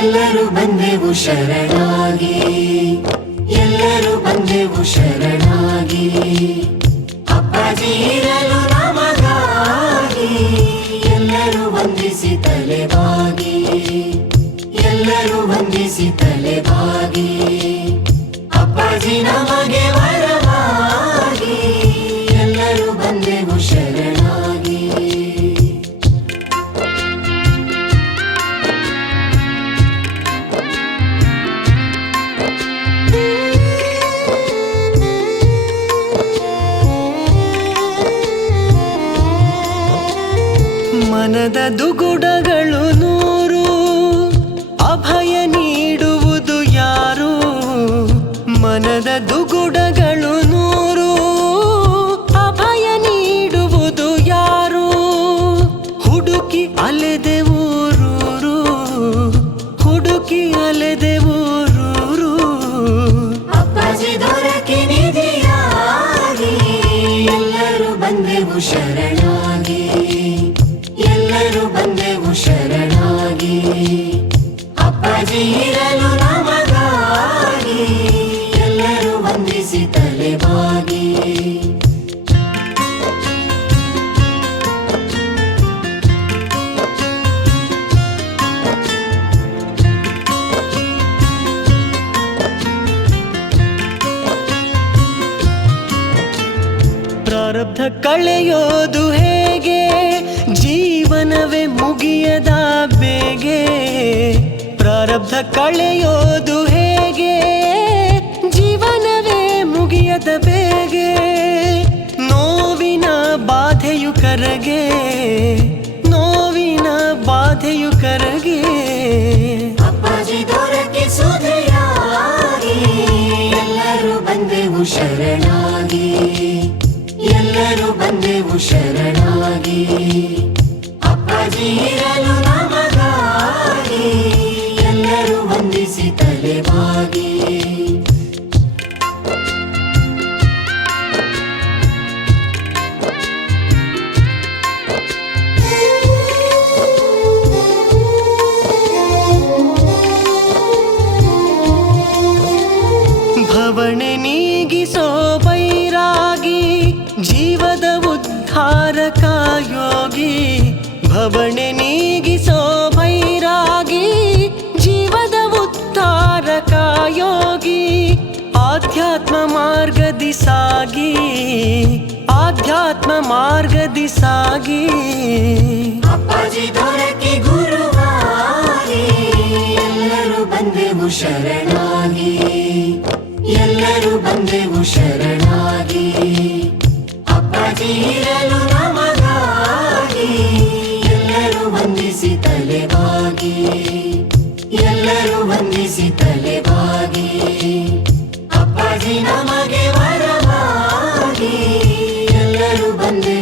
ಎಲ್ಲರೂ ಬಂದೆವು ಶರಣಾಗಿ. ಎಲ್ಲರೂ ಬಂದೆವು ಶರಣಾಗಿ. ಅಪ್ಪಾಜಿ ಇರಲು ನಮಗಾಗಿ ಎಲ್ಲರೂ ವಂದಿಸಿ ತಲೆಬಾಗಿ. ಎಲ್ಲರೂ ವಂದಿಸಿ ತಲೆಬಾಗಿ. ಅಪ್ಪಾಜಿ ನಮಗೆ ಮನದ ದುಗುಡಗಳು ನೂರು, ಅಭಯ ನೀಡುವುದು ಯಾರು? ಮನದ ದುಗುಡಗಳು ನೂರು, ಅಭಯ ನೀಡುವುದು ಯಾರು? ಹುಡುಕಿ ಅಲೆದೆವೂರೂರು ಹುಡುಕಿ ಅಲೆದೆ ಊರೂರು. ದೊರಕಿ ಎಲ್ಲರೂ ಬಂದೆವು ಶರಣಾಗಿ ತಲೆಬಾಗಿ ಪ್ರಾರಬ್ಧ ಕಳೆಯೋದು ಹೇಗೆ? ಜೀವನವೇ ಮುಗಿಯದ ಬೇಗೆ. ಪ್ರಾರಬ್ಧ ಕಳೆಯೋದು ಕರಗೆ, ನೋವಿನ ಬಾಧೆಯು ಕರಗೆ. ಎಲ್ಲರೂ ಬಂದೆವು ಶರಣಾಗಿ. ಎಲ್ಲರೂ ಬಂದೆವು ಶರಣಾಗಿ. ಅಪ್ಪಾಜಿ ಇರಲು ನಮಗಾಗಿ, ಎಲ್ಲರೂ ವಂದಿಸಿ ತಲೆಬಾಗಿ. ಉದ್ಧಾರಕ ಯೋಗಿ, ಭವಣೆ ನೀಗಿಸೋ ಭೈರಾಗಿ ಜೀವದ ಉತ್ತಾರಕ ಯೋಗಿ, ಆಧ್ಯಾತ್ಮ ಮಾರ್ಗದಿ ಸಾಗಿ ಆಧ್ಯಾತ್ಮ ಮಾರ್ಗದಿ ಸಾಗಿ ಅಪ್ಪಾಜಿ ದೊರಕಿ ಗುರುವಾಗಿ ಎಲ್ಲರೂ ಬಂದೆವು ಶರಣಾಗಿ, ಎಲ್ಲರೂ ಬಂದೆವು ಶರಣಾಗಿ. ರಾಜೀರಲು ನಮಗಾಗಿ ಎಲ್ಲರೂ ವಂದಿಸಿ ತಲೆವಾಗಿ ಎಲ್ಲರೂ ವಂದಿಸಿ ತಲೆವಾಗಿ ಅಪ್ಪಾಜಿ ನಮಗೆ ವರವಾಗಿ ಎಲ್ಲರೂ ಬಂದೆ